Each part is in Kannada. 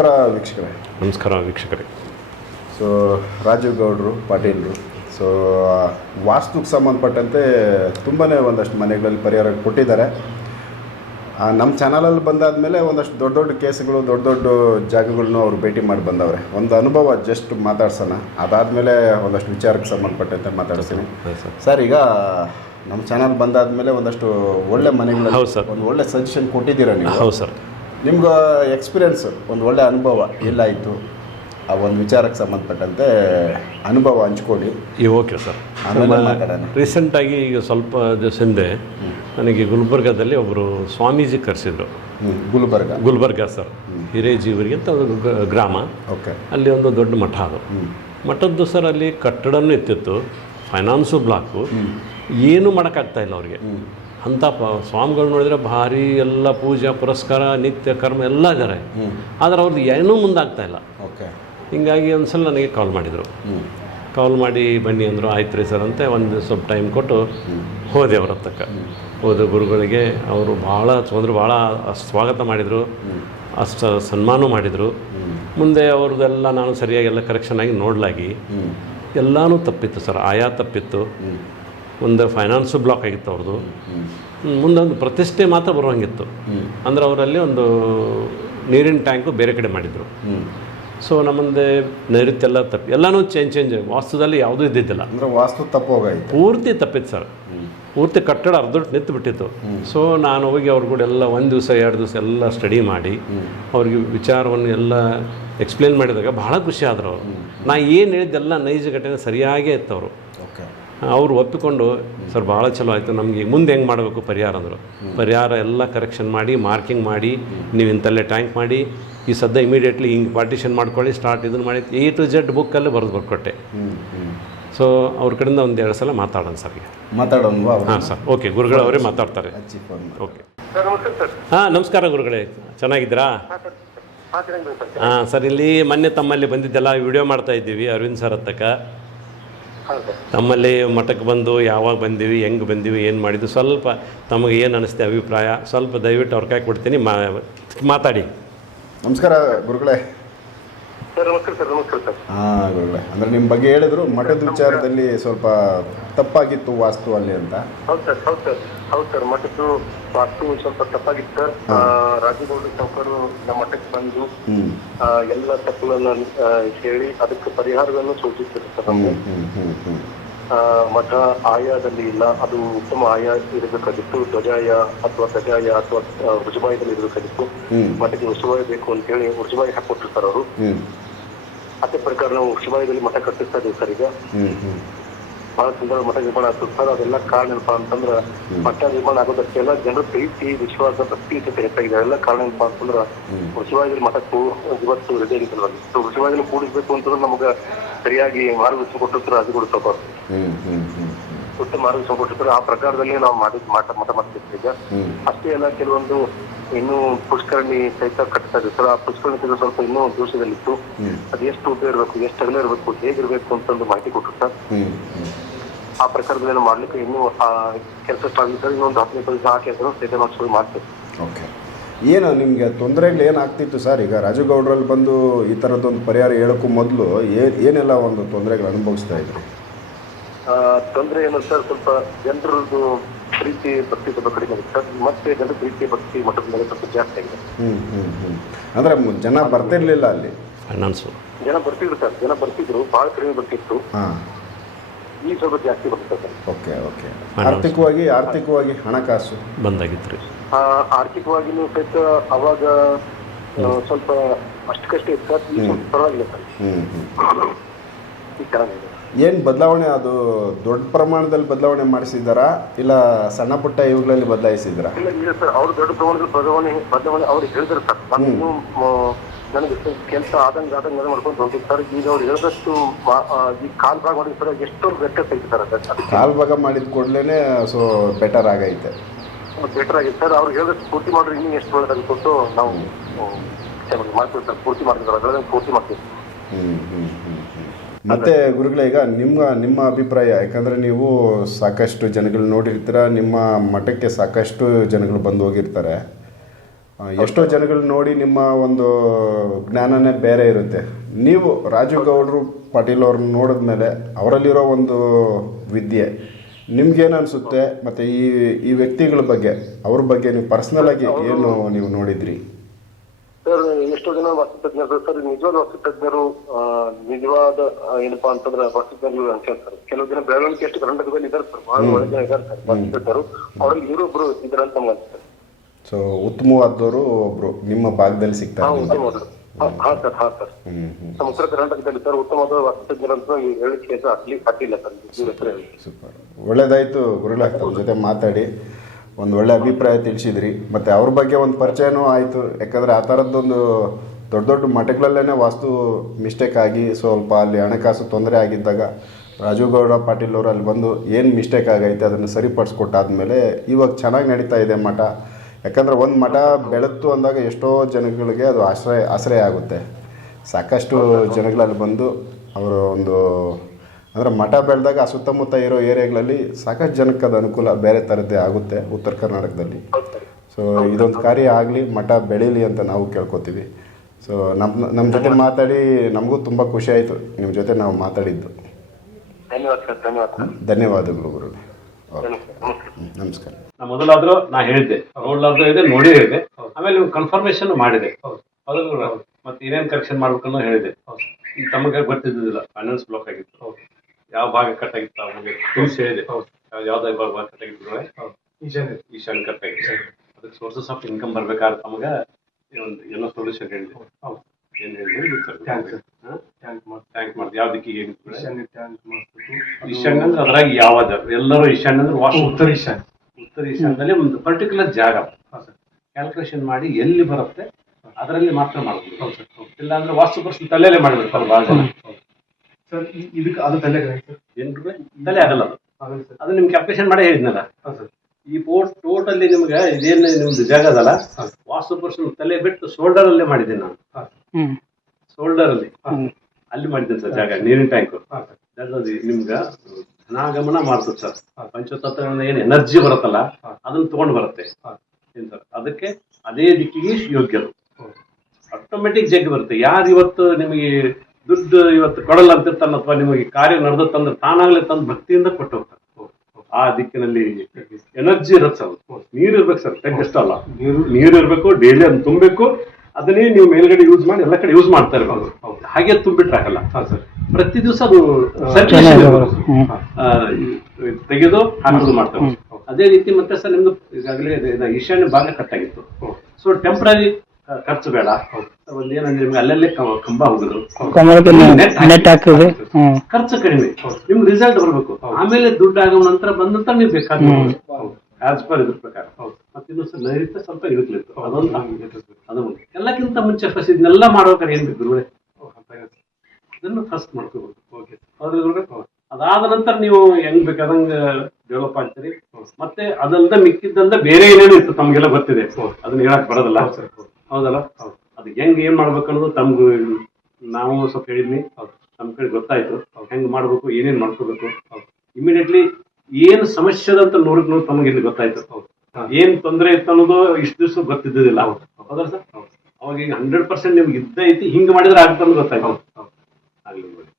ನಮಸ್ಕಾರ ವೀಕ್ಷಕರೇ. ನಮಸ್ಕಾರ ವೀಕ್ಷಕರೇ. ಸೊ ರಾಜೀವ್ ಗೌಡ್ರು ಪಾಟೀಲ್ರು ಸೊ ವಾಸ್ತುಕ್ಕೆ ಸಂಬಂಧಪಟ್ಟಂತೆ ತುಂಬಾ ಒಂದಷ್ಟು ಮನೆಗಳಲ್ಲಿ ಪರಿಹಾರ ಕೊಟ್ಟಿದ್ದಾರೆ. ನಮ್ಮ ಚಾನಲಲ್ಲಿ ಬಂದಾದಮೇಲೆ ಒಂದಷ್ಟು ದೊಡ್ಡ ದೊಡ್ಡ ಕೇಸ್ಗಳು ದೊಡ್ಡ ದೊಡ್ಡ ಜಾಗಗಳನ್ನೂ ಅವ್ರು ಭೇಟಿ ಮಾಡಿ ಬಂದವ್ರೆ. ಒಂದು ಅನುಭವ ಜಸ್ಟ್ ಮಾತಾಡ್ಸೋಣ. ಅದಾದಮೇಲೆ ಒಂದಷ್ಟು ವಿಚಾರಕ್ಕೆ ಸಂಬಂಧಪಟ್ಟಂತೆ ಮಾತಾಡ್ತೀನಿ. ಸರ್. ಸರ್ ಈಗ ನಮ್ಮ ಚಾನಲ್ ಬಂದಾದಮೇಲೆ ಒಂದಷ್ಟು ಒಳ್ಳೆ ಮನೆಗಳು. ಒಂದು ಒಳ್ಳೆ ಸಜೆಷನ್ ಕೊಟ್ಟಿದ್ದೀರಾ ನೀವು? ಹೌದು ಸರ್. ನಿಮ್ಗೆ ಎಕ್ಸ್ಪೀರಿಯನ್ಸ್ ಒಂದು ಒಳ್ಳೆ ಅನುಭವ ಎಲ್ಲಾಯಿತು? ಆ ಒಂದು ವಿಚಾರಕ್ಕೆ ಸಂಬಂಧಪಟ್ಟಂತೆ ಅನುಭವ ಹಂಚ್ಕೊಳ್ಳಿ ಈ ಓಕೆ ಸರ್. ಆಮೇಲೆ ಮಾತಾಡೋಣ. ರೀಸೆಂಟಾಗಿ ಈಗ ಸ್ವಲ್ಪ ದಿವಸ ಹಿಂದೆ ನನಗೆ ಗುಲ್ಬರ್ಗಾದಲ್ಲಿ ಒಬ್ಬರು ಸ್ವಾಮೀಜಿ ಕರೆಸಿದ್ರು. ಗುಲ್ಬರ್ಗ. ಗುಲ್ಬರ್ಗ ಸರ್ ಹಿರೇಜೀವರಿಗೆ ಅಂತ ಒಂದು ಗ್ರಾಮ. ಓಕೆ. ಅಲ್ಲಿ ಒಂದು ದೊಡ್ಡ ಮಠ ಅದು. ಮಠದ್ದು ಸರ್ ಅಲ್ಲಿ ಕಟ್ಟಡನೂ ಇತ್ತಿತ್ತು ಫೈನಾನ್ಸು ಬ್ಲಾಕು. ಏನೂ ಮಾಡೋಕ್ಕಾಗ್ತಾ ಇಲ್ಲ ಅವ್ರಿಗೆ. ಅಂಥ ಪ ಸ್ವಾಮಿಗಳು ನೋಡಿದರೆ ಭಾರಿ ಎಲ್ಲ ಪೂಜೆ ಪುರಸ್ಕಾರ ನಿತ್ಯ ಕರ್ಮ ಎಲ್ಲ ಇದ್ದಾರೆ ಆದರೆ ಅವ್ರದ್ದು ಏನೂ ಮುಂದಾಗ್ತಾ ಇಲ್ಲ. ಓಕೆ. ಹಿಂಗಾಗಿ ಒಂದು ಸಲ ನನಗೆ ಕಾಲ್ ಮಾಡಿದರು. ಕಾಲ್ ಮಾಡಿ ಬನ್ನಿ ಅಂದರು ಆಯ್ತು ರೀ ಸರ್ ಅಂತ ಒಂದು ಸ್ವಲ್ಪ ಟೈಮ್ ಕೊಟ್ಟು ಹೋದೆ ಅವ್ರ ಹತ್ತಕ್ಕೆ. ಹೋದ ಗುರುಗಳಿಗೆ ಅವರು ಭಾಳ ಅಂದರೆ ಭಾಳ ಅಷ್ಟು ಸ್ವಾಗತ ಮಾಡಿದರು. ಅಷ್ಟು ಸನ್ಮಾನ ಮಾಡಿದರು. ಮುಂದೆ ಅವ್ರದ್ದೆಲ್ಲ ನಾನು ಸರಿಯಾಗಿ ಎಲ್ಲ ಕರೆಕ್ಷನ್ ಆಗಿ ನೋಡಲಾಗಿ. ಎಲ್ಲಾನು ತಪ್ಪಿತ್ತು ಸರ್. ಆಯಾ ತಪ್ಪಿತ್ತು. ಒಂದು ಫೈನಾನ್ಸು ಬ್ಲಾಕ್ ಆಗಿತ್ತು ಅವ್ರದ್ದು ಮುಂದೊಂದು ಪ್ರತಿಷ್ಠೆ ಮಾತ್ರ ಬರುವಂಗಿತ್ತು. ಅಂದ್ರೆ ಅಂದರೆ ಅವರಲ್ಲಿ ಒಂದು ನೀರಿನ ಟ್ಯಾಂಕು ಬೇರೆ ಕಡೆ ಮಾಡಿದರು. ಸೊ ನಮ್ಮಂದೆ ನೈಋತ್ಯ ಎಲ್ಲ ತಪ್ಪಿ ಎಲ್ಲನೂ ಚೇಂಜ್ ಚೇಂಜ್ ವಾಸ್ತುದಲ್ಲಿ ಯಾವುದೂ ಇದ್ದಿದ್ದಿಲ್ಲ. ಅಂದರೆ ವಾಸ್ತು ತಪ್ಪು ತಪ್ಪೋಗಾಯ್ತು. ಪೂರ್ತಿ ತಪ್ಪಿತ್ತು ಸರ್ ಪೂರ್ತಿ ಕಟ್ಟಡ ಅರ್ಧೊಟ್ಟು ನಿಂತು ಬಿಟ್ಟಿತ್ತು. ಸೊ ನಾನು ಹೋಗಿ ಅವ್ರ ಕೂಡ ಎಲ್ಲ ಒಂದು ದಿವಸ ಎರಡು ದಿವಸ ಎಲ್ಲ ಸ್ಟಡಿ ಮಾಡಿ ಅವ್ರಿಗೆ ವಿಚಾರವನ್ನು ಎಲ್ಲ ಎಕ್ಸ್ಪ್ಲೇನ್ ಮಾಡಿದಾಗ ಬಹಳ ಖುಷಿ ಆದರು ಅವರು. ನಾ ಏನು ಹೇಳಿದ್ದೆಲ್ಲ ನೈಜ ಘಟನೆ ಸರಿಯಾಗೇ ಇತ್ತು ಅವರು. ಅವ್ರು ಒಪ್ಪಿಕೊಂಡು ಸರ್ ಭಾಳ ಚಲೋ ಆಯಿತು ನಮಗೆ ಮುಂದೆ ಹೆಂಗೆ ಮಾಡಬೇಕು ಪರಿಹಾರ ಅಂದರು. ಪರಿಹಾರ ಎಲ್ಲ ಕರೆಕ್ಷನ್ ಮಾಡಿ ಮಾರ್ಕಿಂಗ್ ಮಾಡಿ ನೀವು ಇಂಥಲ್ಲೇ ಟ್ಯಾಂಕ್ ಮಾಡಿ ಈ ಸದ್ಯ ಇಮಿಡಿಯೇಟ್ಲಿ ಹಿಂಗೆ ಪಾರ್ಟಿಷನ್ ಮಾಡ್ಕೊಳ್ಳಿ ಸ್ಟಾರ್ಟ್ ಇದನ್ನು ಮಾಡಿ ಎ ಟು ಜೆಡ್ ಬುಕ್ಕಲ್ಲಿ ಬರೆದು ಬರ್ಕೊಟ್ಟೆ. ಸೊ ಅವ್ರ ಕಡೆಯಿಂದ ಒಂದು ಎರಡು ಸಲ ಮಾತಾಡೋಣ ಸರ್ ಮಾತಾಡೋಣವಾ ಹಾಂ ಸರ್. ಓಕೆ ಗುರುಗಳು ಅವರೇ ಮಾತಾಡ್ತಾರೆ. ಓಕೆ ಸರ್ ನಮಸ್ತೆ ಸರ್ ಹಾಂ ನಮಸ್ಕಾರ ಗುರುಗಳೇ. ಚೆನ್ನಾಗಿದ್ದೀರಾ? ಹಾಂ ಸರ್ ಹಾಂ ಚೆನ್ನಾಗಿದೆ ಸರ್. ಹಾಂ ಸರ್ ಇಲ್ಲಿ ಮೊನ್ನೆ ತಮ್ಮಲ್ಲಿ ಬಂದಿದ್ದೆಲ್ಲ ವಿಡಿಯೋ ಮಾಡ್ತಾ ಇದ್ದೀವಿ ಅರವಿಂದ್ ಸರ್ ಹತ್ತಕ್ಕ. ತಮ್ಮಲ್ಲಿ ಮಠಕ್ಕೆ ಬಂದು ಯಾವಾಗ ಬಂದೀವಿ, ಹೆಂಗೆ ಬಂದೀವಿ, ಏನು ಮಾಡಿದ್ದು ಸ್ವಲ್ಪ ತಮಗೆ ಏನು ಅನಿಸ್ತೆ ಅಭಿಪ್ರಾಯ, ಸ್ವಲ್ಪ ದಯವಿಟ್ಟು ಅವ್ರ ಕೈ ಕೊಡ್ತೀನಿ ಮಾತಾಡಿ. ನಮಸ್ಕಾರ ಗುರುಗಳೇ. ಸರ್ ನಮಸ್ಕಾರ ಸರ್ ನಮಸ್ಕಾರ ಸರ್. ಹಾಂ ಗುರುಗಳೇ. ಅಂದರೆ ನಿಮ್ಮ ಬಗ್ಗೆ ಹೇಳಿದ್ರು ಮಠದ ವಿಚಾರದಲ್ಲಿ ಸ್ವಲ್ಪ ತಪ್ಪಾಗಿತ್ತು ವಾಸ್ತು ಅಲ್ಲಿ ಅಂತ. ಹೌದು ಸರ್ ಹೌದು ಸರ್ ಹೌದು ಸರ್. ಮಠದ್ದು ವಾಸ್ತು ಸ್ವಲ್ಪ ತಪ್ಪಾಗಿತ್ತು ಸರ್. ರಾಜಗೌಡ ಸಾವುಕಾರು ನಮ್ಮ ಮಠಕ್ಕೆ ಬಂದು ಹ್ಞೂ ಆ, ಎಲ್ಲ ತಪ್ಪುಗಳನ್ನ ಆ, ಹೇಳಿ ಅದಕ್ಕೆ ಪರಿಹಾರವನ್ನು ಸೂಚಿಸಿದ್ರು ಸರ್ ನಮ್ಗೆ. ಹ್ಞೂ ಹ್ಞೂ ಹ್ಞೂ ಆ, ಮಠ ಆಯಾದಲ್ಲಿ ಇಲ್ಲ. ಅದು ಉತ್ತಮ ಆಯ ಇರಬೇಕಾಗಿತ್ತು. ಧ್ವಜಾಯ ಅಥವಾ ಧ್ವಜಾಯ ಅಥವಾ ಆ, ಇರಬೇಕಾಗಿತ್ತು. ಹ್ಞೂ ಮಠಕ್ಕೆ ಋಷುಬಾಯ ಬೇಕು ಅಂತ ಹೇಳಿ ಋಷುಬಾಯಿ ಹಾಕೊಟ್ರು ಸರ್ ಅವರು. ಹ್ಞೂ ಅದೇ ಪ್ರಕಾರ ನಾವು ಶಿವಾಲಯದಲ್ಲಿ ಮಠ ಕಟ್ಟಿಸ್ತಾ ಇದೀವಿ ಸರ್ ಈಗ. ಬಹಳ ಸುಂದರ ಮಠ ನಿರ್ಮಾಣ ಆಗ್ತದೆ ಸರ್. ಅದೆಲ್ಲ ಕಾರಣ ಏನಪ್ಪಾ ಅಂತಂದ್ರ ಮಠ ನಿರ್ಮಾಣ ಆಗೋದಕ್ಕೆಲ್ಲ ಜನರ ಪ್ರೀತಿ ವಿಶ್ವಾಸ ಭಕ್ತಿ ಜೊತೆ ಹೆಚ್ಚಾಗಿದೆ ಅದೆಲ್ಲ ಕಾರಣ ಏನಪ್ಪಾ ಅಂತಂದ್ರ ಶಿವಾಜಿ ಮಠಕ್ಕೂ ಇವತ್ತು ಹೃದಯ ಸೊ ಶಿವಾಯದಲ್ಲಿ ಕೂಡಿಸ್ಬೇಕು ಅಂತಂದ್ರೆ ನಮಗ ಸರಿಯಾಗಿ ಮಾರ್ಗದರ್ಶನ ಕೊಟ್ಟಿರ್ತಾರೆ ಅದು ತಗೋರು ಹ್ಞೂ ಹ್ಞೂ ಉತ್ತಮ ಮಾರ್ಗದರ್ಶನ ಕೊಟ್ಟಿರ್ತಾರೆ ಆ ಪ್ರಕಾರದಲ್ಲಿ ನಾವು ಮಾಡಿದ್ ಮಠ ಮಠ ಮಾಡ್ತಿರ್ತೀವಿ ಈಗ. ಅಷ್ಟೇ ಅಲ್ಲ ಕೆಲವೊಂದು ಇನ್ನೂ ಪುಷ್ಕರಣಿ ಸಹಿತ ಕಟ್ತಾ ಇದೆ ಸರ್ ಆ ಪುಷ್ಕರಣಿ ಸಹಿತ ಸ್ವಲ್ಪ ಇನ್ನೂ ದೋಷದಲ್ಲಿತ್ತು ಅದು ಎಷ್ಟು ಉದ್ದ ಇರಬೇಕು ಎಷ್ಟು ಅಗಲ ಇರಬೇಕು ಹೇಗಿರ್ಬೇಕು ಅಂತಂದು ಮಾಹಿತಿ ಕೊಟ್ಟರು ಸರ್. ಆ ಪ್ರಕಾರದಲ್ಲಿ ಮಾಡ್ಲಿಕ್ಕೆ ಇನ್ನೂ ಆ ಕೆಲಸ ಸ್ಟಾರ್ಟ್ ಇನ್ನೊಂದು ಹತ್ತನೇ ದಿವಸ ಆ ಕೆಲಸ ಸಹಿತ ನಾವು ಶುರು ಮಾಡ್ತೇವೆ. ಓಕೆ. ಏನು ನಿಮಗೆ ತೊಂದರೆಗಳು ಏನಾಗ್ತಿತ್ತು ಸರ್? ಈಗ ರಾಜಗೌಡ್ರಲ್ಲಿ ಬಂದು ಈ ಥರದ್ದೊಂದು ಪರಿಹಾರ ಹೇಳೋಕ್ಕೂ ಮೊದಲು ಏನೆಲ್ಲ ಒಂದು ತೊಂದರೆಗಳು ಅನುಭವಿಸ್ತಾ ಇದ್ರು? ತೊಂದ್ರೆ ಏನು ಸರ್ ಸ್ವಲ್ಪ ಜನರದ್ದು ಪ್ರೀತಿ ಭಕ್ತಿ ಸ್ವಲ್ಪ ಕಡಿಮೆ ಮತ್ತೆ ಜನರು ಪ್ರೀತಿ ಭಕ್ತಿ ಮಠದ ಮೇಲೆ ಸ್ವಲ್ಪ ಜಾಸ್ತಿ ಆಗಿದೆ. ಹ್ಞೂ ಹ್ಞೂ ಹ್ಞೂ ಅಂದರೆ ಜನ ಬರ್ತಿರ್ಲಿಲ್ಲ ಅಲ್ಲಿ? ಫೈನಾನ್ಸು ಜನ ಬರ್ತಿದ್ರು ಸರ್ ಜನ ಬರ್ತಿದ್ರು ಬಹಳ ಕಡಿಮೆ ಬರ್ತಿತ್ತು. ಈ ಸ್ವಲ್ಪ ಜಾಸ್ತಿ ಬರ್ತದೆ ಸರ್. Okay okay. ಆರ್ಥಿಕವಾಗಿ ಆರ್ಥಿಕವಾಗಿ ಹಣಕಾಸು? ಬಂದಾಗಿತ್ತು ರೀ. ಆ, ಆರ್ಥಿಕವಾಗಿನೂ ಸಹಿತ ಅವಾಗ ಸ್ವಲ್ಪ ಸ್ವಲ್ಪ ಕಷ್ಟ ಇತ್ತು ಸರ್ ಈಗ ಸ್ವಲ್ಪ ಪರವಾಗಿಲ್ಲ ಸರ್. ಹ್ಞೂ ಹ್ಞೂ ಈಗ ಚೆನ್ನಾಗಿದೆ. ಏನು ಬದಲಾವಣೆ ಅದು ದೊಡ್ಡ ಪ್ರಮಾಣದಲ್ಲಿ ಬದಲಾವಣೆ ಮಾಡಿಸಿದ್ದಾರಾ? ಇಲ್ಲ ಸಣ್ಣ ಪುಟ್ಟ ಇವುಗಳಲ್ಲಿ ಬದಲಾಯಿಸಿದ್ರಾ? ಇಲ್ಲ ಇಲ್ಲ ಸರ್ ಅವ್ರು ದೊಡ್ಡ ಪ್ರಮಾಣದಲ್ಲಿ ಬದಲಾವಣೆ ಬದಲಾವಣೆ ಅವ್ರು ಹೇಳಿದ್ರು ಸರ್. ನಾನು ನನಗೆ ಕೆಲಸ ಆದಂಗೆ ಆದಂಗೆ ಮಾಡ್ಕೊಂಡು ಹೋಗಿದ್ದು ಸರ್. ಈಗ ಅವ್ರು ಹೇಳಿದಷ್ಟು ಈ ಕಾಲ್ ಭಾಗ ಮಾಡಿದ ಸರ್ ಎಷ್ಟೊಂದು ವ್ಯತ್ಯಾಸ ಐತೆ ಸರ್ ಅದು ಕಾಲು ಭಾಗ ಮಾಡಿದ ಕೂಡಲೇ ಸೊ ಬೆಟರ್ ಆಗೈತೆ. ಬೆಟರ್ ಆಗಿದೆ ಸರ್. ಅವ್ರು ಹೇಳಿದಷ್ಟು ಪೂರ್ತಿ ಮಾಡಿದ್ರೆ ಇನ್ನೂ ಎಷ್ಟು ಒಳ್ಳೆದಾಗುತ್ತೆ ಅನ್ಕೊಂಡು ನಾವು ಮಾಡ್ತೀವಿ ಸರ್. ಪೂರ್ತಿ ಮಾಡ್ತೀವಿ ಸರ್ ಪೂರ್ತಿ ಮಾಡ್ತೀವಿ. ಹ್ಞೂ ಹ್ಞೂ ಹ್ಮ್, ಹ್ಮ್. ಮತ್ತೆ ಗುರುಗಳೇ, ಈಗ ನಿಮ್ಮ ನಿಮ್ಮ ಅಭಿಪ್ರಾಯ, ಯಾಕಂದ್ರೆ ನೀವು ಸಾಕಷ್ಟು ಜನಗಳು ನೋಡಿರ್ತೀರ, ನಿಮ್ಮ ಮಠಕ್ಕೆ ಸಾಕಷ್ಟು ಜನಗಳು ಬಂದು ಹೋಗಿರ್ತಾರೆ. ಎಷ್ಟೋ ಜನಗಳು ನೋಡಿ ನಿಮ್ಮ ಒಂದು ಜ್ಞಾನನೇ ಬೇರೆ ಇರುತ್ತೆ. ನೀವು ರಾಜೀವ್ ಗೌಡ್ರು, ಪಾಟೀಲ್ ಅವ್ರನ್ನ ನೋಡಿದ್ಮೇಲೆ ಅವರಲ್ಲಿರೋ ಒಂದು ವಿದ್ಯೆ, ನಿಮ್ಗೇನು ಅನಿಸುತ್ತೆ? ಮತ್ತು ಈ ಈ ವ್ಯಕ್ತಿಗಳ ಬಗ್ಗೆ, ಅವ್ರ ಬಗ್ಗೆ ನೀವು ಪರ್ಸ್ನಲ್ ಆಗಿ ಏನು ನೀವು ನೋಡಿದ್ರಿ? ಸರ್ ಎಷ್ಟೋ ಜನ ವಸ್ತುತಜ್ಞರು ಸರ್ ನಿಜವಾದ ವಸ್ತುತಜ್ಞರು ತಜ್ಞರು ನಿಜವಾದ ಏನಪ್ಪಾ ಅಂತಂದ್ರೆ ವಸ್ತುತಜ್ಞರು ಅಂತ ಹೇಳ್ತಾರೆ. ಕೆಲವು ಜನ ಬೆಳವಣಿಗೆ ಎಷ್ಟು ಕರ್ನಾಟಕದಲ್ಲಿ ಇದಾರೆ ಸರ್. ಬಹಳ ಒಳ್ಳೆ ಜನ ಇದಾರೆ ಸರ್ ವಸ್ತುತಜ್ಞರು. ಅವ್ರಲ್ಲಿ ಇವರೊಬ್ರು ಇದ್ರ ಅಂತ ನಮ್ಗೆ ಅನ್ಸುತ್ತೆ. ಸೊ ಉತ್ತಮವಾದವರು ಒಬ್ರು ನಿಮ್ಮ ಭಾಗದಲ್ಲಿ ಸಿಗ್ತಾರೆ ಹಾ ಸರ್ ಹಾ ಸರ್. ನಮ್ಮ ಉತ್ತರ ಕರ್ನಾಟಕದಲ್ಲಿ ಸರ್. ಉತ್ತಮವಾದ ವಸ್ತುತಜ್ಞರು ಅಂತ ಹೇಳಿಕೆ ಆಗ್ಲಿ ಕಟ್ಟಿಲ್ಲ ಸರ್. ಸೂಪರ್. ಒಳ್ಳೇದಾಯಿತು ಗುರುಗಳ ಜೊತೆ ಮಾತಾಡಿ. ಒಂದು ಒಳ್ಳೆ ಅಭಿಪ್ರಾಯ ತಿಳಿಸಿದ್ರಿ. ಮತ್ತು ಅವ್ರ ಬಗ್ಗೆ ಒಂದು ಪರಿಚಯನೂ ಆಯಿತು. ಯಾಕಂದರೆ ಆ ಥರದ್ದೊಂದು ದೊಡ್ಡ ದೊಡ್ಡ ಮಠಗಳಲ್ಲೇ ವಾಸ್ತು ಮಿಸ್ಟೇಕ್ ಆಗಿ ಸ್ವಲ್ಪ ಅಲ್ಲಿ ಹಣಕಾಸು ತೊಂದರೆ ಆಗಿದ್ದಾಗ ರಾಜೀವ್ ಗೌಡ ಪಾಟೀಲ್ ಅವರು ಅಲ್ಲಿ ಬಂದು ಏನು ಮಿಸ್ಟೇಕ್ ಆಗೈತೆ ಅದನ್ನು ಸರಿಪಡಿಸ್ಕೊಟ್ಟಾದ್ಮೇಲೆ ಇವಾಗ ಚೆನ್ನಾಗಿ ನಡೀತಾ ಇದೆ ಮಠ. ಯಾಕಂದರೆ ಒಂದು ಮಠ ಬೆಳೆತು ಅಂದಾಗ ಎಷ್ಟೋ ಜನಗಳಿಗೆ ಅದು ಆಶ್ರಯ ಆಶ್ರಯ ಆಗುತ್ತೆ. ಸಾಕಷ್ಟು ಜನಗಳಲ್ಲಿ ಬಂದು ಅವರು ಒಂದು ಅಂದರೆ ಮಠ ಬೆಳೆದಾಗ ಆ ಸುತ್ತಮುತ್ತ ಇರೋ ಏರಿಯಾಗಳಲ್ಲಿ ಸಾಕಷ್ಟು ಜನಕ್ಕೆ ಅದು ಅನುಕೂಲ ಬೇರೆ ಥರದ್ದೇ ಆಗುತ್ತೆ ಉತ್ತರ ಕರ್ನಾಟಕದಲ್ಲಿ. ಸೊ ಇದೊಂದು ಕಾರ್ಯ ಆಗಲಿ ಮಠ ಬೆಳೀಲಿ ಅಂತ ನಾವು ಕೇಳ್ಕೊತೀವಿ. ಸೊ ನಮ್ಮ ನಮ್ಮ ಜೊತೆ ಮಾತಾಡಿ ನಮಗೂ ತುಂಬ ಖುಷಿ ಆಯಿತು ನಿಮ್ಮ ಜೊತೆ ನಾವು ಮಾತಾಡಿದ್ದು. ಧನ್ಯವಾದಗಳು ಗುರು ನಮಸ್ಕಾರ. ಮೊದಲಾದ್ರೂ ನಾ ಹೇಳಿದ್ದೆ ನೋಡ್ಲಾರ್ದು ಇದೆ ನೋಡಿ ಹೇಳಿದೆ ಆಮೇಲೆ ಕನ್ಫರ್ಮೇಶನ್ ಮಾಡಿದೆ? ಮತ್ತೆ ಏನೇನ್ ಕರೆಕ್ಷನ್ ಮಾಡ್ಬೇಕನ್ನೋ ಹೇಳಿದೆ ತಮಗೆ ಗೊತ್ತಿದ್ದಿಲ್ಲ ಫೈನಾನ್ಸ್ ಬ್ಲಾಕ್ ಆಗಿತ್ತು. ಯಾವ ಭಾಗ ಕಟ್ ಆಗಿತ್ತು ನಮಗೆ ಇದೆ. ಯಾವ್ದು ಭಾಗ ಭಾಗ ಕಟ್ ಆಗಿತ್ತು ಈಶಾನ್ಯ. ಈಶಾನ್ಯ ಕಟ್ ಆಗಿತ್ತು. ಅದಕ್ಕೆ ಸೋರ್ಸಸ್ ಆಫ್ ಇನ್ಕಮ್ ಬರ್ಬೇಕಾದ್ರೆ ತಮಗ ಒಂದು ಏನೋ ಸೊಲ್ಯೂಷನ್ ಹೇಳಿ ಏನ್ ಹೇಳಿದ್ರು? ಟ್ಯಾಂಕ್ ಮಾಡ್ದು ಯಾವ ದಿಕ್ಕಿಗೆ ಈಶಾನ್ಯ ಅಂದ್ರೆ ಅದ್ರಾಗ ಯಾವ್ದು ಎಲ್ಲರೂ ಈಶಾನ್ಯ ಅಂದ್ರೆ ವಾಶ್ ಉತ್ತರ ಈಶಾನ್ಯ. ಉತ್ತರ ಈಶಾನ್ಯದಲ್ಲಿ ಒಂದು ಪರ್ಟಿಕ್ಯುಲರ್ ಜಾಗ. ಕ್ಯಾಲ್ಕುಲೇಷನ್ ಮಾಡಿ ಎಲ್ಲಿ ಬರುತ್ತೆ ಅದರಲ್ಲಿ ಮಾತ್ರ ಮಾಡಬೇಕು ಇಲ್ಲ ಅಂದ್ರೆ ವಾಸ್ತು ಪರ್ಸನ್ ತಲೆಯಲ್ಲೇ ಮಾಡಿಬಿಡ್ತಾರೆ ಭಾಳ ಜನ. ಸರ್ ಇದಕ್ಕೆ ಅದು ತಲೆ ಎಂಟು ರೂಪಾಯಿ ತಲೆ ಆಗಲ್ಲ ಅದು. ಅದು ನಿಮ್ಗೆ ಕ್ಯಾಲ್ಕುಲೇಷನ್ ಮಾಡೇ ಹೇಳಿದ್ನಲ್ಲ? ಈ ಪೋರ್ಟ್ ಟೋಟಲ್ಲಿ ನಿಮ್ಗೆ ಇದೇನು ನಿಮ್ದು ಜಾಗ ಅದಲ್ಲ? ವಾಸ್ತು ತಲೆ ಬಿಟ್ಟು ಶೋಲ್ಡರ್ ಅಲ್ಲೇ ಮಾಡಿದ್ದೀನಿ ನಾನು. ಶೋಲ್ಡರ್ ಅಲ್ಲಿ. ಅಲ್ಲಿ ಮಾಡಿದ್ದೀನಿ ಸರ್ ಜಾಗ ನೀರಿನ ಟ್ಯಾಂಕ್ ನಿಮ್ಗೆ ಧನಾಗಮನ ಮಾಡ್ತದೆ ಸರ್. ಪಂಚತತ್ವಗಳಿಂದ ಏನು ಎನರ್ಜಿ ಬರುತ್ತಲ್ಲ ಅದನ್ನ ತಗೊಂಡು ಬರುತ್ತೆ. ಏನ್ ಸರ್? ಅದಕ್ಕೆ ಅದೇ ದಿಕ್ಕಿಗೆ ಯೋಗ್ಯರು. ಆಟೋಮೆಟಿಕ್ ಜಗ್ ಬರುತ್ತೆ. ಯಾರು ಇವತ್ತು ನಿಮಗೆ ದುಡ್ಡು ಇವತ್ತು ಕೊಡಲ್ಲ ಅಂತಿರ್ತಾನೆ ಅಥವಾ ನಿಮಗೆ ಕಾರ್ಯ ನಡೆದತ್ತಂದ್ರೆ ತಾನಾಗ್ಲೇ ತಂದು ಭಕ್ತಿಯಿಂದ ಕೊಟ್ಟು ಹೋಗ್ತಾರೆ. ಆ ದಿಕ್ಕಿನಲ್ಲಿ ಎನರ್ಜಿ ಇರುತ್ತೆ ಸರ್. ನೀರು ಇರ್ಬೇಕು ಸರ್ ಅಷ್ಟ ಅಲ್ಲ. ನೀರು ನೀರು ಇರಬೇಕು ಡೈಲಿ ಅದನ್ನ ತುಂಬಬೇಕು ಅದನ್ನೇ ನೀವು ಮೇಲ್ಗಡೆ ಯೂಸ್ ಮಾಡಿ ಎಲ್ಲ ಕಡೆ ಯೂಸ್ ಮಾಡ್ತಾ ಇರ್ಬೋದು ಹಾಗೆ ತುಂಬಿಟ್ರೆ ಆಗಲ್ಲ. ಪ್ರತಿ ದಿವಸ ಅದು. ತೆಗೆದು ಹಾಕೋದು ಮಾಡ್ತಾರೆ. ಅದೇ ರೀತಿ ಮತ್ತೆ ಸರ್ ನಿಮ್ದು ಈಗಾಗಲೇ ಈಶಾನ್ಯ ಭಾಗ ಕಟ್ಟಾಗಿತ್ತು ಸೊ ಟೆಂಪ್ರರಿ ಖರ್ಚು ಬೇಡ. ಒಂದ್ ಏನಂದ್ರೆ ನಿಮ್ಗೆ ಅಲ್ಲಲ್ಲೇ ಕಂಬ ಹೋಗುದು. ನೆಟ್ ಹಾಕಿದ್ರೆ ಖರ್ಚು ಕಡಿಮೆ. ನಿಮ್ಗೆ ರಿಸಲ್ಟ್ ಬರ್ಬೇಕು. ಆಮೇಲೆ ದುಡ್ಡು ಆಗೋ ನಂತರ ಬಂದಂತ ನೀವು ಬೇಕಾದ ಆಸ್ ಪರ್ ಇದ್ರ ಪ್ರಕಾರ. ಮತ್ತೆ ಇನ್ನು ನೈರಿತ ನೈಋತ್ಯ ಸ್ವಲ್ಪ ಇರುತ್ತಿತ್ತು ಅದೊಂದು ಅದು. ಎಲ್ಲಕ್ಕಿಂತ ಮುಂಚೆ ಫಸ್ಟ್ ಇದನ್ನೆಲ್ಲ ಮಾಡ್ಬೇಕಾದ್ರೆ ಏನ್ ಬೇಕು ಗುರುಗಳೇ? ಇದನ್ನು ಫಸ್ಟ್ ಮಾಡ್ಕೋಬೇಕು ಓಕೆ ಹೌದು ಗುರುಗಳೇ ಅದಾದ ನಂತರ ನೀವು ಹೆಂಗ್ ಬೇಕಾದಂಗ ಡೆವಲಪ್ ಆಗ್ತೀರಿ? ಮತ್ತೆ ಅದಲ್ದ ಮಿಕ್ಕಿದ್ದಂತ ಬೇರೆ ಏನೇನು ಇತ್ತು ತಮ್ಗೆಲ್ಲ ಬರ್ತಿದೆ ಅದನ್ನ ಹೇಳಕ್ ಬರೋದಲ್ಲ. ಹೌದಲ್ಲ? ಅದು ಹೆಂಗೆ ಏನು ಮಾಡ್ಬೇಕು ಅನ್ನೋದು ತಮ್ಗೂ ನಾವು ಸ್ವಲ್ಪ ಹೇಳಿದ್ನಿ. ನಮ್ಮ ಕಡೆ ಗೊತ್ತಾಯ್ತು. ಹೆಂಗೆ ಮಾಡಬೇಕು ಏನೇನ್ ಮಾಡ್ಕೋಬೇಕು. ಇಮಿಡಿಯೇಟ್ಲಿ ಏನು ಸಮಸ್ಯೆ ಅದ ಅಂತ ನೋಡಕ್ ನೋಡಿ ತಮಗೆ ಇಲ್ಲಿ ಗೊತ್ತಾಯ್ತು. ಏನ್ ತೊಂದರೆ ಇತ್ತು ಅನ್ನೋದು ಇಷ್ಟು ದಿವಸ ಗೊತ್ತಿದ್ದಿಲ್ಲ ಹೌದಾ. ಸರ್? ಅವಾಗ ಈಗ ಹಂಡ್ರೆಡ್ ಪರ್ಸೆಂಟ್ ನಿಮ್ಗೆ ಇದ್ದೈತಿ ಹಿಂಗೆ ಮಾಡಿದ್ರೆ ಆಗ್ತದೆ ಅಂತ ಗೊತ್ತಾಯ್ತು ಆಗ್ಲಿ ನೋಡಿ.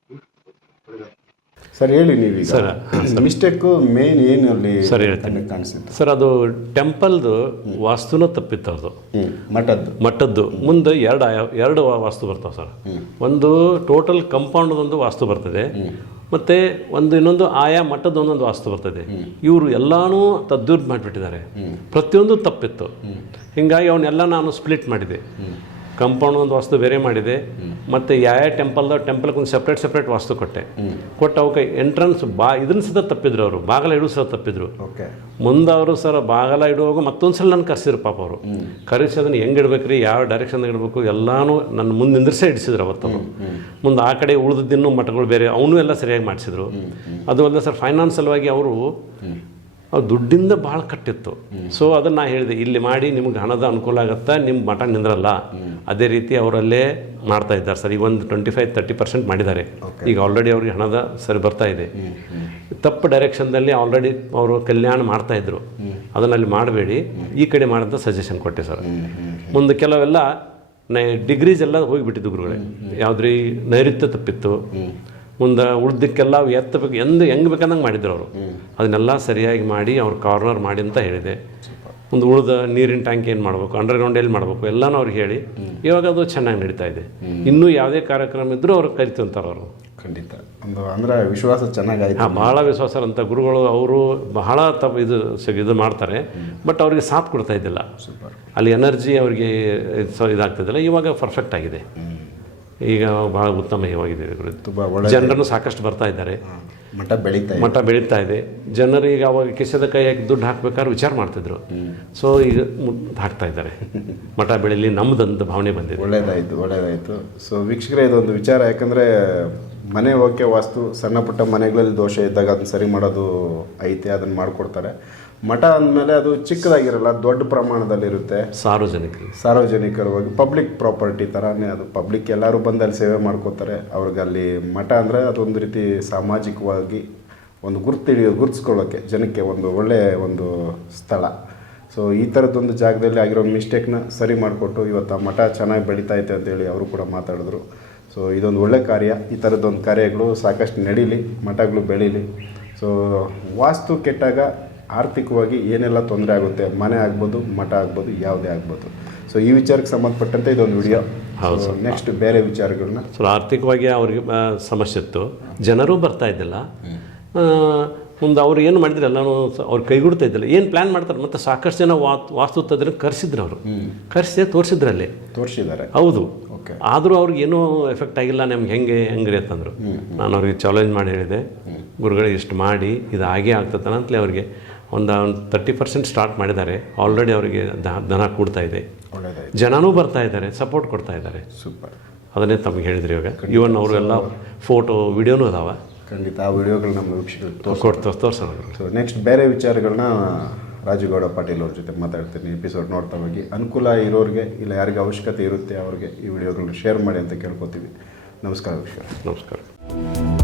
ಸರ್ ಹೇಳಿ ನೀವು ಸರ್, ಮಿಸ್ಟೇಕು ಮೇನ್ ಏನು ಅಲ್ಲಿ ಸರ್, ಹೇಳ್ತೀನಿ. ಕಾಣಿಸುತ್ತೆ ಸರ್ ಅದು ಟೆಂಪಲ್ದು ವಾಸ್ತುನ ತಪ್ಪಿತ್ತು ಅದು. ಮಠದ್ದು. ಮಠದ್ದು. ಮುಂದೆ ಎರಡು ಆಯ- ಎರಡು ವಾಸ್ತು ಬರ್ತಾವೆ ಸರ್. ಒಂದು ಟೋಟಲ್ ಕಂಪೌಂಡ್ದೊಂದು ವಾಸ್ತು ಬರ್ತದೆ. ಮತ್ತೆ ಒಂದು ಇನ್ನೊಂದು ಆಯಾ ಮಟ್ಟದ ಒಂದೊಂದು ವಾಸ್ತು ಬರ್ತದೆ. ಇವರು ಎಲ್ಲಾನು ತದ್ದೂರ್ ಮಾಡಿಬಿಟ್ಟಿದ್ದಾರೆ. ಪ್ರತಿಯೊಂದು ತಪ್ಪಿತ್ತು. ಹೀಗಾಗಿ ಅವನ್ನೆಲ್ಲ ನಾನು ಸ್ಪ್ಲಿಟ್ ಮಾಡಿದೆ. ಕಂಪೌಂಡ್ ಒಂದು ವಾಸ್ತು ಬೇರೆ ಮಾಡಿದೆ ಮತ್ತು ಯಾವ ಟೆಂಪಲ್ದ ಟೆಂಪಲ್ಗೆ ಒಂದು ಸಪ್ರೇಟ್ ಸಪ್ರೇಟ್ ವಾಸ್ತು ಕೊಟ್ಟೆ. ಕೊಟ್ಟು ಅವಕ್ಕೆ ಎಂಟ್ರೆನ್ಸ್ ಬಾ ಇದನ್ನು ಸಹ ತಪ್ಪಿದ್ರು ಅವರು ಬಾಗಲ ಇಡೋ ಸಹ ತಪ್ಪಿದ್ರು. ಓಕೆ. ಮುಂದೆ ಅವರು ಸರ್ ಬಾಗಲ ಇಡುವಾಗ ಮತ್ತೊಂದು ಸಲ ನನ್ನ ಕರೆಸಿದ್ರು ಪಾಪ ಅವರು. ಕರೆಸಿ ಅದನ್ನು ಹೆಂಗೆ ಇಡ್ಬೇಕ್ರಿ ಯಾವ ಡೈರೆಕ್ಷನ್ ಇಡಬೇಕು ಎಲ್ಲಾನು ನನ್ನ ಮುಂದೆ ನಿಂದ್ರಿಸೇ ಇಡಿಸಿದ್ರು ಅವತ್ತು ಮುಂದೆ ಆ ಕಡೆ ಉಳಿದಿನ್ನು ಮಠಗಳು ಬೇರೆ ಅವನು ಎಲ್ಲ ಸರಿಯಾಗಿ ಮಾಡಿಸಿದ್ರು. ಅದು ಅಲ್ಲದೆ ಸರ್ ಫೈನಾನ್ಸ್ ಸಲುವಾಗಿ ಅವರು ಅವ್ರು ದುಡ್ಡಿಂದ ಭಾಳ ಕಟ್ಟಿತ್ತು. ಸೊ ಅದನ್ನು ನಾ ಹೇಳಿದೆ ಇಲ್ಲಿ ಮಾಡಿ ನಿಮ್ಗೆ ಹಣದ ಅನುಕೂಲ ಆಗುತ್ತಾ? ನಿಮ್ಮ ಮಠ ನಿಂದ್ರಲ್ಲ? ಅದೇ ರೀತಿ ಅವರಲ್ಲೇ ಮಾಡ್ತಾ ಇದ್ದಾರೆ ಸರ್. ಈಗ ಒಂದು ಟ್ವೆಂಟಿ ಫೈವ್ ತರ್ಟಿ ಪರ್ಸೆಂಟ್ ಮಾಡಿದ್ದಾರೆ ಈಗ ಆಲ್ರೆಡಿ ಅವ್ರಿಗೆ ಹಣದ ಸರಿ ಬರ್ತಾ ಇದೆ. ತಪ್ಪು ಡೈರೆಕ್ಷನ್ದಲ್ಲಿ ಆಲ್ರೆಡಿ ಅವರು ಕಲ್ಯಾಣ ಮಾಡ್ತಾ ಇದ್ರು. ಅದನ್ನಲ್ಲಿ ಮಾಡಬೇಡಿ. ಈ ಕಡೆ ಮಾಡಂತ ಸಜೆಷನ್ ಕೊಟ್ಟೆ ಸರ್. ಮುಂದೆ ಕೆಲವೆಲ್ಲ ನೈ ಡಿಗ್ರೀಸ್ ಎಲ್ಲ ಹೋಗಿಬಿಟ್ಟಿದ್ದು ಗುರುಗಳೇ. ಯಾವುದ್ರಿ ನೈಋತ್ಯ ತಪ್ಪಿತ್ತು. ಮುಂದೆ ಉಳ್ದಕ್ಕೆಲ್ಲ ಎತ್ತಬೇಕು ಎಂದು ಹೆಂಗೆ ಬೇಕಂದಂಗೆ ಮಾಡಿದ್ರು ಅವರು. ಅದನ್ನೆಲ್ಲ ಸರಿಯಾಗಿ ಮಾಡಿ ಅವ್ರು ಕಾರ್ನರ್ ಮಾಡಿ ಅಂತ ಹೇಳಿದೆ. ಒಂದು ಉಳಿದ ನೀರಿನ ಟ್ಯಾಂಕ್ ಏನು ಮಾಡಬೇಕು? ಅಂಡರ್ಗ್ರೌಂಡ್ ಎಲ್ಲಿ ಮಾಡಬೇಕು? ಎಲ್ಲನೂ ಅವ್ರಿಗೆ ಹೇಳಿ ಇವಾಗ ಅದು ಚೆನ್ನಾಗಿ ನಡೀತಾ ಇದೆ. ಇನ್ನೂ ಯಾವುದೇ ಕಾರ್ಯಕ್ರಮ ಇದ್ದರೂ ಅವ್ರು ಕರಿತಂತಾರೆ ಅವರು. ಖಂಡಿತ. ಒಂದು ಅಂದರೆ ವಿಶ್ವಾಸ ಚೆನ್ನಾಗಿ ಹಾಂ ಭಾಳ ವಿಶ್ವಾಸರಂತ ಗುರುಗಳು ಅವರು ಬಹಳ ತಪ್ಪು ಇದು ಇದು ಮಾಡ್ತಾರೆ. ಬಟ್ ಅವ್ರಿಗೆ ಸಾಥ್ ಕೊಡ್ತಾ ಇದ್ದಿಲ್ಲ. ಅಲ್ಲಿ ಎನರ್ಜಿ ಅವರಿಗೆ ಇದಾಗ್ತಿದ್ದಿಲ್ಲ ಇವಾಗ ಪರ್ಫೆಕ್ಟ್ ಆಗಿದೆ. ಈಗ ಭಾಳ ಉತ್ತಮವಾಗಿದೆ ಗುರು ತುಂಬ ಒಳ್ಳೆ ಜನರನ್ನು ಸಾಕಷ್ಟು ಬರ್ತಾ ಇದ್ದಾರೆ. ಮಠ ಬೆಳೀತಾ ಮಠ ಬೆಳೀತಾ ಇದೆ. ಜನರು ಈಗ ಅವಾಗ ಕಿಸೆದ ಕೈಯಾಗಿ ದುಡ್ಡು ಹಾಕ್ಬೇಕಾದ್ರೆ ವಿಚಾರ ಮಾಡ್ತಿದ್ರು. ಸೊ ಈಗ ಹಾಕ್ತಾ ಇದ್ದಾರೆ. ಮಠ ಬೆಳೀಲಿ ನಮ್ಮದಂತ ಭಾವನೆ ಬಂದಿದೆ. ಒಳ್ಳೇದಾಯಿತು ಒಳ್ಳೇದಾಯಿತು. ಸೊ ವೀಕ್ಷಕರೇ ಇದೊಂದು ವಿಚಾರ. ಯಾಕಂದರೆ ಮನೆ ಓಕೆ ವಾಸ್ತು ಸಣ್ಣ ಪುಟ್ಟ ಮನೆಗಳಲ್ಲಿ ದೋಷ ಇದ್ದಾಗ ಅದನ್ನ ಸರಿ ಮಾಡೋದು ಐತೆ ಅದನ್ನು ಮಾಡಿಕೊಡ್ತಾರೆ. ಮಠ ಅಂದಮೇಲೆ ಅದು ಚಿಕ್ಕದಾಗಿರಲ್ಲ ದೊಡ್ಡ ಪ್ರಮಾಣದಲ್ಲಿರುತ್ತೆ. ಸಾರ್ವಜನಿಕರಿಗೆ ಸಾರ್ವಜನಿಕರವಾಗಿ ಪಬ್ಲಿಕ್ ಪ್ರಾಪರ್ಟಿ ಥರನೇ ಅದು ಪಬ್ಲಿಕ್ ಎಲ್ಲರೂ ಬಂದು ಅಲ್ಲಿ ಸೇವೆ ಮಾಡ್ಕೋತಾರೆ. ಅವ್ರಿಗೆ ಅಲ್ಲಿ ಮಠ ಅಂದರೆ ಅದೊಂದು ರೀತಿ ಸಾಮಾಜಿಕವಾಗಿ ಒಂದು ಗುರ್ತು ಗುರುತಿಸ್ಕೊಳ್ಳೋಕ್ಕೆ ಜನಕ್ಕೆ ಒಂದು ಒಳ್ಳೆಯ ಒಂದು ಸ್ಥಳ. ಸೊ ಈ ಥರದ್ದೊಂದು ಜಾಗದಲ್ಲಿ ಆಗಿರೋ ಮಿಸ್ಟೇಕ್ನ ಸರಿ ಮಾಡಿಕೊಟ್ಟು ಇವತ್ತು ಆ ಮಠ ಚೆನ್ನಾಗಿ ಬೆಳೀತಾ ಐತೆ ಅಂತೇಳಿ ಅವರು ಕೂಡ ಮಾತಾಡಿದ್ರು. ಸೊ ಇದೊಂದು ಒಳ್ಳೆ ಕಾರ್ಯ. ಈ ಥರದ್ದೊಂದು ಕಾರ್ಯಗಳು ಸಾಕಷ್ಟು ನಡೀಲಿ ಮಠಗಳು ಬೆಳೀಲಿ. ಸೊ ವಾಸ್ತು ಕೆಟ್ಟಾಗ ಆರ್ಥಿಕವಾಗಿ ಏನೆಲ್ಲ ತೊಂದರೆ ಆಗುತ್ತೆ ಮನೆ ಆಗ್ಬೋದು ಮಠ ಆಗ್ಬೋದು ಯಾವುದೇ ಆಗ್ಬೋದು. ಸೊ ಈ ವಿಚಾರಕ್ಕೆ ಸಂಬಂಧಪಟ್ಟಂತೆ ಇದೊಂದು ವಿಡಿಯೋ. ಹೌದು ನೆಕ್ಸ್ಟ್ ಬೇರೆ ವಿಚಾರಗಳನ್ನ. ಸೊ ಆರ್ಥಿಕವಾಗಿ ಅವ್ರಿಗೆ ಸಮಸ್ಯೆ ಇತ್ತು. ಜನರೂ ಬರ್ತಾ ಇದ್ದಿಲ್ಲ. ಮುಂದೆ ಅವ್ರು ಏನು ಮಾಡಿದ್ರೆ ಎಲ್ಲನೂ ಅವ್ರು ಕೈಗೂಡ್ತಾ ಇದ್ದಿಲ್ಲ. ಏನು ಪ್ಲ್ಯಾನ್ ಮಾಡ್ತಾರೆ? ಮತ್ತು ಸಾಕಷ್ಟು ಜನ ವಾಸ್ತು ತಜ್ಞರು ಕರೆಸಿದ್ರು ಅವರು ಕರೆಸಿ ತೋರಿಸಿದ್ರಲ್ಲಿ ತೋರಿಸಿದ್ದಾರೆ. ಹೌದು. ಓಕೆ ಆದರೂ ಅವ್ರಿಗೆ ಏನೂ ಎಫೆಕ್ಟ್ ಆಗಿಲ್ಲ. ನಮ್ಗೆ ಹೆಂಗೆ ಹೆಂಗ್ರಿ ಅಂತಂದರು. ನಾನು ಅವ್ರಿಗೆ ಚಾಲೆಂಜ್ ಮಾಡಿ ಹೇಳಿದೆ. ಗುರುಗಳಿಗೆ ಇಷ್ಟು ಮಾಡಿ ಇದು ಆಗೇ ಆಗ್ತದೆ ಅಂತಲೇ ಅವ್ರಿಗೆ ಒಂದು ಒಂದು ತರ್ಟಿ ಪರ್ಸೆಂಟ್ ಸ್ಟಾರ್ಟ್ ಮಾಡಿದ್ದಾರೆ. ಆಲ್ರೆಡಿ ಅವರಿಗೆ ದನ ಕೂಡ್ತಾ ಇದೆ. ಜನನೂ ಬರ್ತಾ ಇದ್ದಾರೆ ಸಪೋರ್ಟ್ ಕೊಡ್ತಾ ಇದ್ದಾರೆ. ಸೂಪರ್. ಅದನ್ನೇ ತಮಗೆ ಹೇಳಿದ್ರು ಇವಾಗ. ಇವನ್ ಅವರು ಎಲ್ಲ ಫೋಟೋ ವಿಡಿಯೋನೂ ಅದಾವ. ಖಂಡಿತ ಆ ವಿಡಿಯೋಗಳು ನಮ್ಮ ವೀಕ್ಷಕರು ಕೊಟ್ಟು ತೋರ್ಸೋಣ ಸೊ ನೆಕ್ಸ್ಟ್ ಬೇರೆ ವಿಚಾರಗಳನ್ನ ರಾಜುಗೌಡ ಪಾಟೀಲ್ ಅವ್ರ ಜೊತೆ ಮಾತಾಡ್ತೀನಿ. ಎಪಿಸೋಡ್ ನೋಡ್ತಾ ಹೋಗಿ. ಅನುಕೂಲ ಇರೋರಿಗೆ ಇಲ್ಲ ಯಾರಿಗೆ ಅವಶ್ಯಕತೆ ಇರುತ್ತೆ ಅವ್ರಿಗೆ ಈ ವಿಡಿಯೋಗಳನ್ನ ಶೇರ್ ಮಾಡಿ ಅಂತ ಕೇಳ್ಕೊತೀವಿ. ನಮಸ್ಕಾರ ವೀಕ್ಷಕರೇ. ನಮಸ್ಕಾರ.